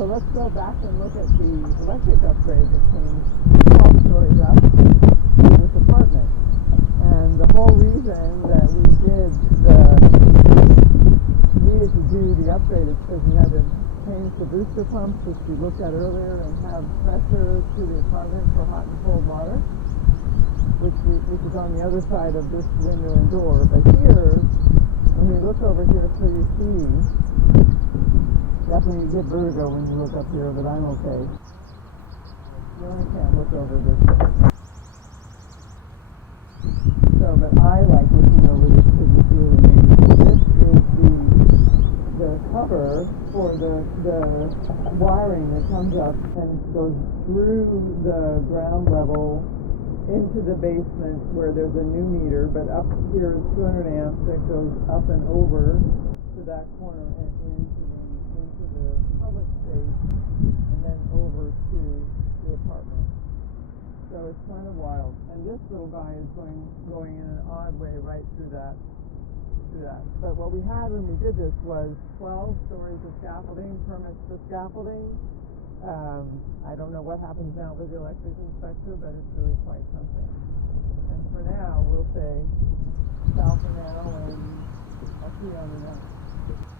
So let's go back and look at the electric upgrade that came 12 stories up in this apartment. And the whole reason that we needed to do the upgrade is because we had to change the booster pumps, which we looked at earlier, and have pressure to the apartment for hot and cold water, which is on the other side of this window and door. But here, when we look over here, so you see, definitely you get vertigo when you look up here, but I'm okay. You only can't look over this way. So, but I like looking over this because it's really neat. This is the cover for the wiring that comes up and goes through the ground level into the basement where there's a new meter, but up here is 200 amps that goes up and over to that corner and into the public space and then over to the apartment. So it's kind of wild. And this little guy is going in an odd way right through that. But what we had when we did this was 12 stories of scaffolding, permits for scaffolding. I don't know what happens now with the electric inspector, but it's really quite something. And for now, we'll say ciao for now, and I'll see you on the next.